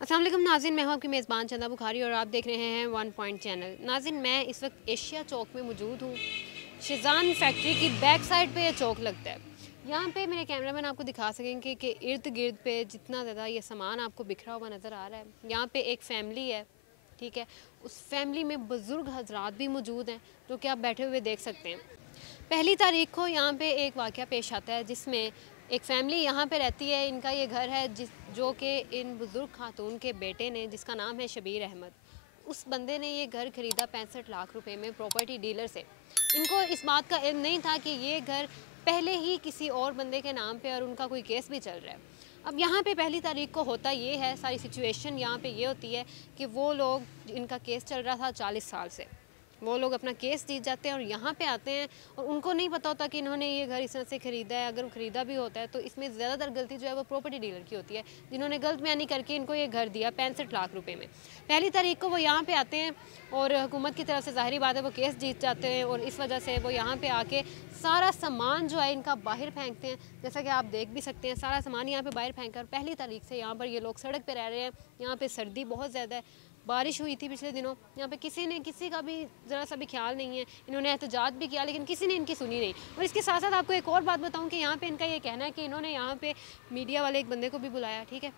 अस्सलाम वालेकुम नाज़रीन, मैं हूं आपकी मेज़बान चंदा बुखारी और आप देख रहे हैं वन पॉइंट चैनल। नाज़रीन, मैं इस वक्त एशिया चौक में मौजूद हूं। शिज़ान फैक्ट्री की बैक साइड पे ये चौक लगता है। यहाँ पे मेरे कैमरामैन आपको दिखा सकेंगे कि इर्द गिर्द पे जितना ज़्यादा ये सामान आपको बिखरा हुआ नज़र आ रहा है। यहाँ पे एक फ़ैमिली है, ठीक है। उस फैमिली में बुज़ुर्ग हजरात भी मौजूद हैं जो कि आप बैठे हुए देख सकते हैं। पहली तारीख को यहाँ पे एक वाक़या पेश आता है जिसमें एक फ़ैमिली यहाँ पे रहती है। इनका ये घर है जो कि इन बुज़ुर्ग खातून के बेटे ने, जिसका नाम है शबीर अहमद, उस बंदे ने ये घर ख़रीदा 65 लाख रुपए में प्रॉपर्टी डीलर से। इनको इस बात का इल्म नहीं था कि ये घर पहले ही किसी और बंदे के नाम पे और उनका कोई केस भी चल रहा है। अब यहाँ पे पहली तारीख को होता ये है, सारी सिचुएशन यहाँ पे ये होती है कि वो लोग, इनका केस चल रहा था 40 साल से, वो लोग अपना केस जीत जाते हैं और यहाँ पे आते हैं और उनको नहीं पता होता कि इन्होंने ये घर इस तरह से ख़रीदा है। अगर ख़रीदा भी होता है तो इसमें ज़्यादातर गलती जो है वो प्रॉपर्टी डीलर की होती है, जिन्होंने गलत बयानी करके इनको ये घर दिया 65 लाख रुपए में। पहली तारीख को वो यहाँ पे आते हैं और हुकूमत की तरफ से ज़ाहिरी बात है वो केस जीत जाते हैं और इस वजह से वो यहाँ पर आके सारा सामान जो है इनका बाहर फेंकते हैं। जैसा कि आप देख भी सकते हैं, सारा सामान यहाँ पर बाहर फेंक कर पहली तारीख से यहाँ पर ये लोग सड़क पर रह रहे हैं। यहाँ पर सर्दी बहुत ज़्यादा है, बारिश हुई थी पिछले दिनों। यहाँ पे किसी का भी ज़रा सा भी ख्याल नहीं है। इन्होंने एहतजाज भी किया लेकिन किसी ने इनकी सुनी नहीं। और इसके साथ साथ आपको एक और बात बताऊं कि यहाँ पे इनका ये कहना है कि इन्होंने यहाँ पे मीडिया वाले एक बंदे को भी बुलाया, ठीक है,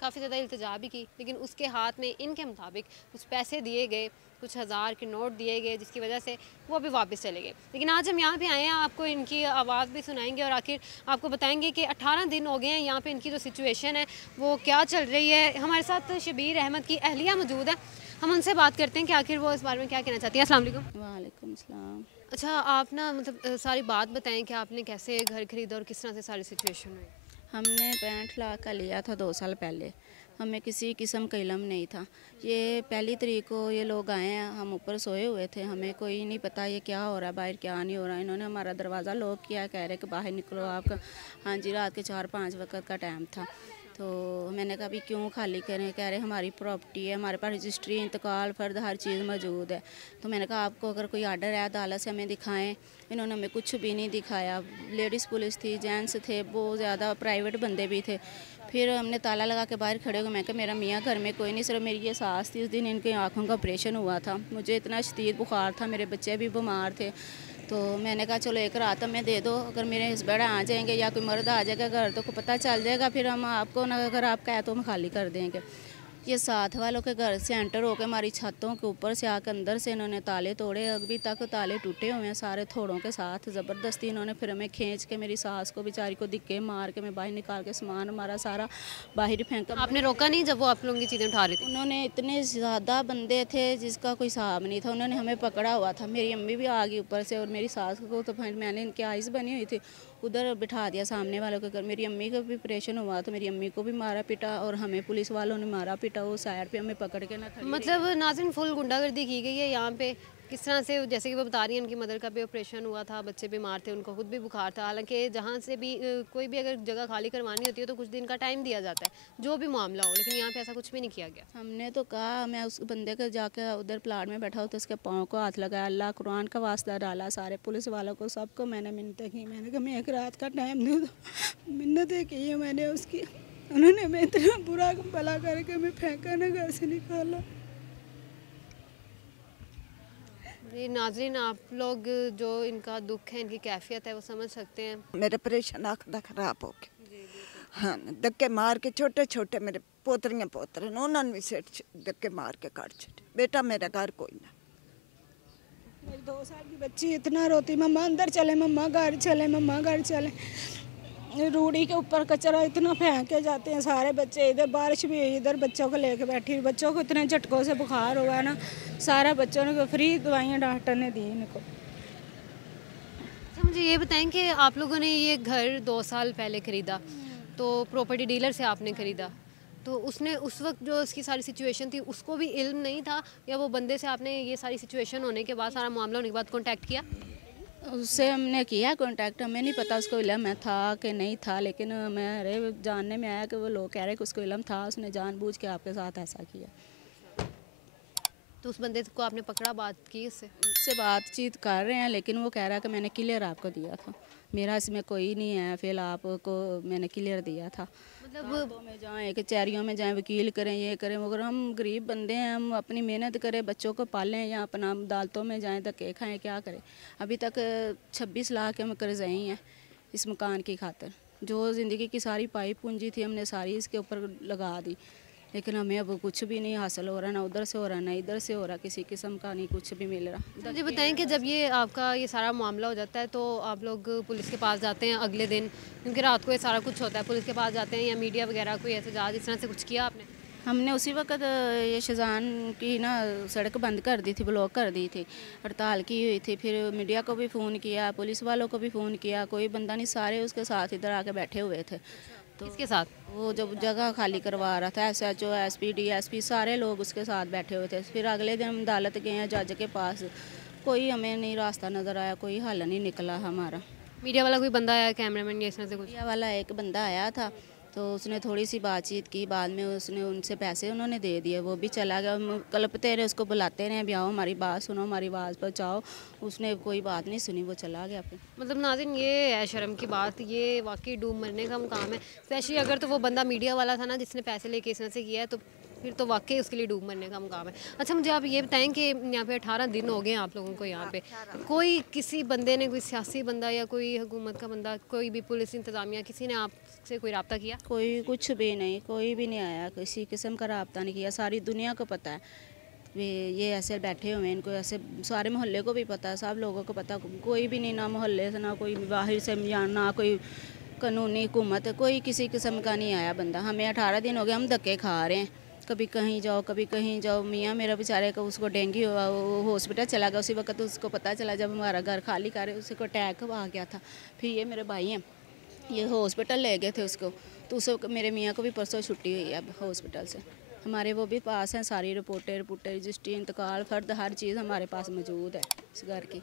काफ़ी ज़्यादा इल्तिजा भी की, लेकिन उसके हाथ में इनके मुताबिक कुछ पैसे दिए गए, कुछ हज़ार के नोट दिए गए, जिसकी वजह से वो भी वापस चले गए। लेकिन आज हम यहाँ पे आए हैं, आपको इनकी आवाज़ भी सुनाएंगे और आखिर आपको बताएंगे कि 18 दिन हो गए हैं यहाँ पे इनकी जो सिचुएशन है वो क्या चल रही है। हमारे साथ शबीर अहमद की अहलिया मौजूद है, हम उनसे बात करते हैं कि आखिर वो इस बारे में क्या कहना चाहती हैं। अस्सलाम वालेकुम। वालेकुम सलाम। अच्छा, आप ना मतलब सारी बात बताएं कि आपने कैसे घर खरीदा और किस तरह से सारी सिचुएशन हुई। हमने 65 लाख का लिया था 2 साल पहले। हमें किसी किस्म का इलम नहीं था। ये पहली तारीख को ये लोग आए हैं, हम ऊपर सोए हुए थे, हमें कोई नहीं पता ये क्या हो रहा है, बाहर क्या नहीं हो रहा है। इन्होंने हमारा दरवाज़ा लॉक किया, कह रहे कि बाहर निकलो आपका। हाँ जी, रात के 4-5 वक्त का टाइम था। तो मैंने कहा भी क्यों खाली करें, कह रहे हमारी प्रॉपर्टी है, हमारे पास रजिस्ट्री, इंतकाल, फ़र्द, हर चीज़ मौजूद है। तो मैंने कहा आपको अगर कोई आर्डर है अदालत से हमें दिखाएं। इन्होंने हमें कुछ भी नहीं दिखाया। लेडीज़ पुलिस थी, जेंट्स थे, बहुत ज़्यादा प्राइवेट बंदे भी थे। फिर हमने ताला लगा के बाहर खड़े हो गए। मैं कहा मेरा मियाँ घर में कोई नहीं, सिर्फ मेरी ये सास थी। उस दिन इनकी आँखों का ऑपरेशन हुआ था, मुझे इतना शदीद बुखार था, मेरे बच्चे भी बीमार थे। तो मैंने कहा चलो एक रात हमें दे दो, अगर मेरे हस्बैंड आ जाएंगे या कोई मर्द आ जाएगा घर तो पता चल जाएगा, फिर हम आपको ना, अगर आप कहे तो हम खाली कर देंगे। ये साथ वालों के घर से एंटर होकर हमारी छतों के ऊपर से आकर अंदर से इन्होंने ताले तोड़े। अभी तक ताले टूटे हुए हैं सारे थोड़ों के साथ। ज़बरदस्ती इन्होंने फिर हमें खींच के, मेरी सास को बेचारी को दिक्के मार के मैं बाहर निकाल के सामान हमारा सारा बाहर फेंका। आपने रोका नहीं जब वो आप लोगों की चीज़ें उठा रही थी? उन्होंने, इतने ज़्यादा बंदे थे जिसका कोई हिसाब नहीं था, उन्होंने हमें पकड़ा हुआ था। मेरी अम्मी भी आ गई ऊपर से और मेरी सास को तो फिर मैंने, इनकी आइज़ बनी हुई थी, उधर बिठा दिया सामने वालों के घर। मेरी अम्मी का भी ऑपरेशन हुआ तो मेरी अम्मी को भी मारा पीटा और हमें पुलिस वालों ने मारा पीटा। वो साइड पे हमें पकड़ के ना खड़ी। मतलब नाज़रीन, फुल गुंडागर्दी की गई है यहाँ पे। किस तरह से, जैसे कि वो बता रही हैं, उनकी मदर का भी ऑपरेशन हुआ था, बच्चे बीमार थे, उनको खुद भी बुखार था। हालांकि जहाँ से भी कोई भी अगर जगह खाली करवानी होती है तो कुछ दिन का टाइम दिया जाता है, जो भी मामला हो, लेकिन यहाँ पे ऐसा कुछ भी नहीं किया गया। हमने तो कहा, मैं उस बंदे के जाके उधर प्लाट में बैठा हो तो उसके पाँव को हाथ लगाया, अल्लाह कुरान का वास्ता डाला, सारे पुलिस वालों को सबको मैंने मिन्नतें की। मैंने कहा मैं एक रात का टाइम दे दो, मिन्नतें की है मैंने उसकी। उन्होंने हमें इतना बुरा भला करके हमें फेंका ना, घर से निकाला। जी नाज़रीन, आप लोग जो इनका दुख है, इनकी कैफियत है, वो समझ सकते हैं। मेरे ऑपरेशन आँख खराब हो गया। हाँ, धक्के मार के छोटे छोटे मेरे पोतरियाँ पोतरे उन्होंने भी सेठ धक्के मार के काट छे। बेटा मेरा घर कोई ना। मेरी 2 साल की बच्ची इतना रोती, मम्मा अंदर चले, मम्मा घर चले, मम्मा घर चले। रूढ़ी के ऊपर कचरा इतना फेंक के जाते हैं सारे बच्चे। इधर बारिश भी हुई, इधर बच्चों को लेके बैठी, बच्चों को इतने झटकों से बुखार हुआ ना, सारा बच्चों ने फ्री दवाइयाँ डॉक्टर ने दी इनको। अच्छा, मुझे ये बताएं कि आप लोगों ने ये घर 2 साल पहले ख़रीदा, तो प्रॉपर्टी डीलर से आपने ख़रीदा, तो उसने उस वक्त जो उसकी सारी सिचुएशन थी उसको भी इल्म नहीं था, या वो बंदे से आपने ये सारी सिचुएशन होने के बाद, सारा मामला होने के बाद कांटेक्ट किया? उससे हमने किया कांटेक्ट, हमें नहीं पता उसको इलम है था कि नहीं था, लेकिन मेरे जानने में आया कि वो लोग कह रहे कि उसको इलम था, उसने जानबूझ के आपके साथ ऐसा किया। तो उस बंदे को आपने पकड़ा, बात की उससे? उससे बातचीत कर रहे हैं, लेकिन वो कह रहा है कि मैंने क्लियर आपको दिया था, मेरा इसमें कोई नहीं है, फिर आपको मैंने क्लियर दिया था। मतलब में जाएँ, कचहरियों में जाएँ, वकील करें, ये करें, मगर हम गरीब बंदे हैं, हम अपनी मेहनत करें, बच्चों को पालें या अपना अदालतों में जाएँ, धक्के खाएँ, क्या करें। अभी तक 26 लाख हम कर्ज़ई हैं इस मकान की खातिर। जो ज़िंदगी की सारी पाई पूंजी थी हमने सारी इसके ऊपर लगा दी, लेकिन हमें अब कुछ भी नहीं हासिल हो रहा, ना उधर से हो रहा, ना इधर से हो रहा, किसी किस्म का नहीं कुछ भी मिल रहा। मुझे बताएं कि जब ये आपका ये सारा मामला हो जाता है तो आप लोग पुलिस के पास जाते हैं अगले दिन, क्योंकि रात को ये सारा कुछ होता है, पुलिस के पास जाते हैं या मीडिया वगैरह कोई एहतजाज इस तरह से कुछ किया आपने? हमने उसी वक्त ये शहजान की ना सड़क बंद कर दी थी, ब्लॉक कर दी थी, हड़ताल की हुई थी। फिर मीडिया को भी फ़ोन किया, पुलिस वालों को भी फ़ोन किया, कोई बंदा नहीं, सारे उसके साथ इधर आके बैठे हुए थे। तो किसके साथ? वो जब जगह खाली करवा रहा था SHO, SP, DSP सारे लोग उसके साथ बैठे हुए थे। फिर अगले दिन हम अदालत गए हैं जज के पास, कोई हमें नहीं रास्ता नज़र आया, कोई हल नहीं निकला हमारा। मीडिया वाला कोई बंदा आया, कैमरामैन या इस तरह से कुछ? मीडिया वाला एक बंदा आया था, तो उसने थोड़ी सी बातचीत की, बाद में उसने उनसे पैसे उन्होंने दे दिए, वो भी चला गया। हम कलपते रहे, उसको बुलाते रहे, भी आओ हमारी बात सुनो, हमारी आवाज़ पहुँचाओ, उसने कोई बात नहीं सुनी, वो चला गया फिर। मतलब नाज़रीन, ये है शर्म की बात, ये वाकई डूब मरने का मुकाम है। स्पेशली अगर तो वो बंदा मीडिया वाला था ना जिसने पैसे लेके इस तरह से किया है, तो फिर तो वाकई उसके लिए डूब मरने का मुकाम है। अच्छा, मुझे आप ये बताएं कि यहाँ पे 18 दिन हो गए हैं आप लोगों को यहाँ पे, कोई किसी बंदे ने, कोई सियासी बंदा या कोई हुकूमत का बंदा, कोई भी पुलिस इंतज़ामिया, किसी ने आपसे कोई रब्ता किया? कोई कुछ भी नहीं, कोई भी नहीं आया, किसी किस्म का रब्ता नहीं किया। सारी दुनिया को पता है ये ऐसे बैठे हुए हैं, इनको ऐसे सारे मोहल्ले को भी पता है, सब लोगों को पता, कोई भी नहीं, ना मोहल्ले से, ना कोई बाहर से, या ना कोई कानूनी हुकूमत, कोई किसी किस्म का नहीं आया बंदा। हमें 18 दिन हो गए, हम धक्के खा रहे हैं, कभी कहीं जाओ, कभी कहीं जाओ। मियाँ मेरा बेचारे को, उसको डेंगू हुआ, वो हॉस्पिटल चला गया, उसी वक्त उसको पता चला जब हमारा घर खाली कर रहे, उसको अटैक आ गया था। फिर ये मेरे भाई हैं, ये हॉस्पिटल ले गए थे उसको, तो उस मेरे मियाँ को भी परसों छुट्टी हुई है अब हॉस्पिटल से। हमारे वो भी पास हैं, सारी रिपोर्टें रजिस्ट्री, इंतकाल, फर्द, हर चीज़ हमारे पास मौजूद है इस घर की।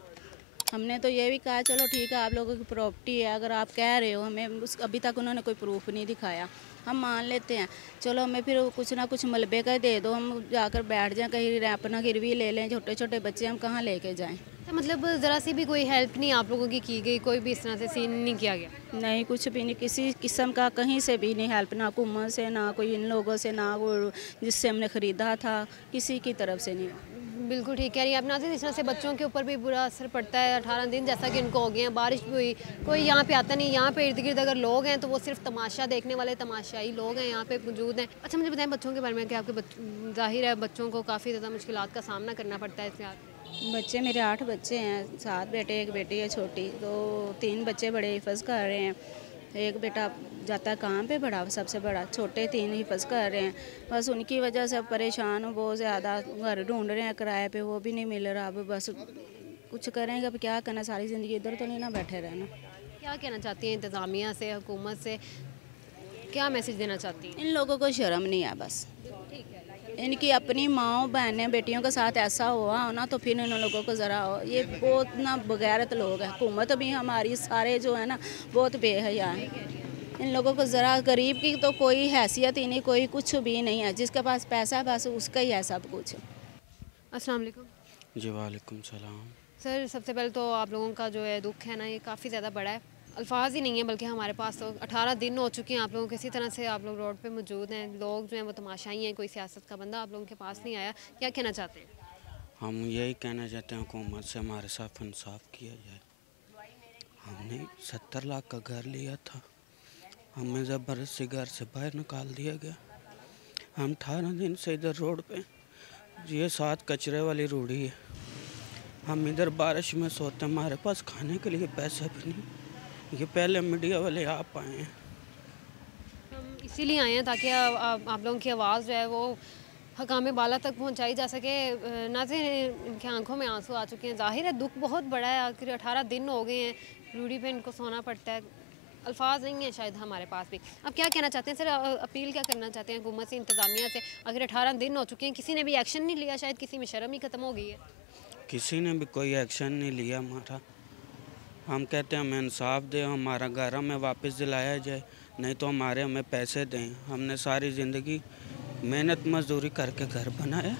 हमने तो ये भी कहा चलो ठीक है, आप लोगों की प्रॉपर्टी है, अगर आप कह रहे हो, हमें अभी तक उन्होंने कोई प्रूफ नहीं दिखाया, हम मान लेते हैं, चलो हमें फिर कुछ ना कुछ मलबे का दे दो, हम जाकर बैठ जाएं कहीं, अपना गिरवी ले लें, छोटे छोटे बच्चे हम कहाँ लेके जाएं। तो मतलब ज़रा सी भी कोई हेल्प नहीं आप लोगों की गई, कोई भी इस तरह से सीन नहीं किया गया? नहीं, कुछ भी नहीं, किसी किस्म का कहीं से भी नहीं हेल्प, ना हुकूमत से, ना कोई इन लोगों से, ना वो जिससे हमने ख़रीदा था, किसी की तरफ से नहीं। बिल्कुल ठीक कह रही है आप नाज़रीन, इस तरह से बच्चों के ऊपर भी बुरा असर पड़ता है। 18 दिन जैसा कि इनको हो गए हैं, बारिश भी हुई, कोई यहाँ पे आता नहीं, यहाँ पे इर्द गिर्द अगर लोग हैं तो वो सिर्फ तमाशा देखने वाले तमाशाई लोग हैं यहाँ पे मौजूद हैं। अच्छा, मुझे बताएं बच्चों के बारे में कि आपके जाहिर है बच्चों को काफ़ी ज़्यादा मुश्किलात का सामना करना पड़ता है इससे। बच्चे मेरे 8 बच्चे हैं, 7 बेटे, एक बेटी है छोटी, तो 3 बच्चे बड़े हिफ्ज़ कर रहे हैं, एक बेटा जाता है काम पे, बड़ा सबसे बड़ा, छोटे 3 हिफ्ज़ कर रहे हैं। बस उनकी वजह से परेशान हूँ बहुत ज़्यादा, घर ढूंढ रहे हैं किराए पे, वो भी नहीं मिल रहा। अब बस कुछ करेंगे, अब क्या करना, सारी ज़िंदगी इधर तो नहीं ना बैठे रहना। क्या कहना चाहती हैं इंतज़ामिया से, हुकूमत से, क्या मैसेज देना चाहती हैं? इन लोगों को शर्म नहीं है बस, इनकी अपनी माँओं बहनें बेटियों के साथ ऐसा हुआ हो ना, तो फिर इन लोगों को ज़रा हो, ये बहुत ना बगैरत लोग हैं। हुकूमत भी हमारी सारे जो है ना बहुत बेहया हैं, इन लोगों को ज़रा, गरीब की तो कोई हैसियत ही नहीं, कोई कुछ भी नहीं है, जिसके पास पैसा है बस उसका ही है सब कुछ। अस्सलाम वालेकुम। जी वालेकुम सलाम। सर, सबसे पहले तो आप लोगों का जो है दुख है ना, ये काफ़ी ज़्यादा बड़ा है, अल्फाज ही नहीं है बल्कि हमारे पास। तो 18 दिन हो चुके हैं आप लोगों को, किसी तरह से आप लोग रोड पे मौजूद हैं, लोग जो हैं वो तमाशाई हैं, कोई सियासत का बंदा आप लोगों के पास नहीं आया, क्या कहना चाहते हैं? हम यही कहना चाहते हैं हुकूमत से हमारे साथ इंसाफ किया जाए। हमने 70 लाख का घर लिया था, हमें ज़बरदस्ती घर से बाहर निकाल दिया गया। हम 18 दिन से इधर रोड पे, ये 7 कचरे वाली रूढ़ी है, हम इधर बारिश में सोते, हमारे पास खाने के लिए पैसा भी नहीं। ये पहले मीडिया वाले आप आए हैं, हम इसीलिए आए हैं ताकि आप लोगों की आवाज़ जो है वो हकाम बाला तक पहुंचाई जा सके। नाज़रीन, इनकी आंखों में आंसू आ चुके हैं, जाहिर है दुख बहुत बड़ा है, आखिर 18 दिन हो गए हैं, रूढ़ी पे इनको सोना पड़ता है, अल्फाज नहीं है शायद हमारे पास भी। अब क्या कहना चाहते हैं सर, अपील क्या करना चाहते हैं हुकूमत से, इंतज़ामिया से? आखिर 18 दिन हो चुके हैं, किसी ने भी एक्शन नहीं लिया, शायद किसी में शर्म ही ख़त्म हो गई है। किसी ने भी कोई एक्शन नहीं लिया हमारा। हम कहते हैं हमें इंसाफ दें, हमारा घर हमें वापस दिलाया जाए, नहीं तो हमें पैसे दें। हमने सारी ज़िंदगी मेहनत मजदूरी करके घर बनाया।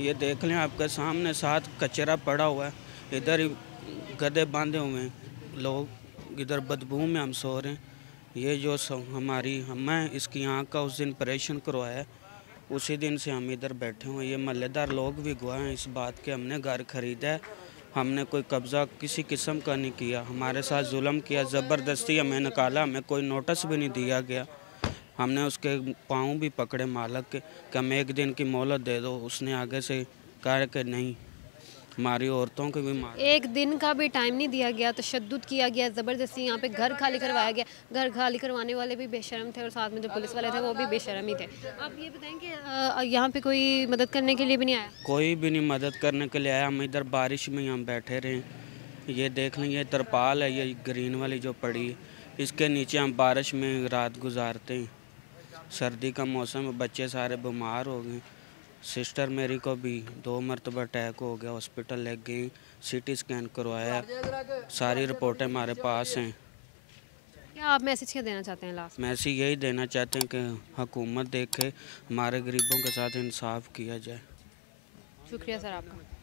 ये देख लें आपके सामने 7 कचरा पड़ा हुआ है, इधर ही गधे बांधे हुए हैं, लोग इधर बदबू में हम सो रहे हैं। ये जो हमारी मैं इसकी आँख का उस दिन ऑपरेशन करवाया, उसी दिन से हम इधर बैठे हुए। ये महल्लेदार लोग भी गवाह हैं इस बात के। हमने घर खरीदा है, हमने कोई कब्ज़ा किसी किस्म का नहीं किया। हमारे साथ जुल्म किया, ज़बरदस्ती हमें निकाला, हमें कोई नोटिस भी नहीं दिया गया। हमने उसके पाँव भी पकड़े मालक के कि हमें एक दिन की मोहलत दे दो। उसने आगे से कहा कि नहीं, हमारी औरतों को भी मार। एक दिन का भी टाइम नहीं दिया गया, तशद्दुद किया गया, ज़बरदस्ती यहाँ पे घर खाली करवाया गया। घर खाली करवाने वाले भी बेशरम थे और साथ में जो पुलिस वाले थे वो भी बेशरम ही थे। आप ये बताएं कि यहाँ पे कोई मदद करने के लिए भी नहीं आया? कोई भी नहीं मदद करने के लिए आया। हम इधर बारिश में हम बैठे रहे। ये देख लें, ये तरपाल है, ये ग्रीन वाली जो पड़ी है, इसके नीचे हम बारिश में रात गुजारते हैं। सर्दी का मौसम है, बच्चे सारे बीमार हो गए। सिस्टर मेरी को भी 2 मरतबा अटैक हो गया, हॉस्पिटल ले गई, CT स्कैन करवाया, सारी रिपोर्टें हमारे पास हैं। क्या आप मैसेज क्या देना चाहते हैं लास्ट? मैसेज यही देना चाहते हैं कि हुकूमत देखे, हमारे गरीबों के साथ इंसाफ किया जाए। शुक्रिया सर आपका।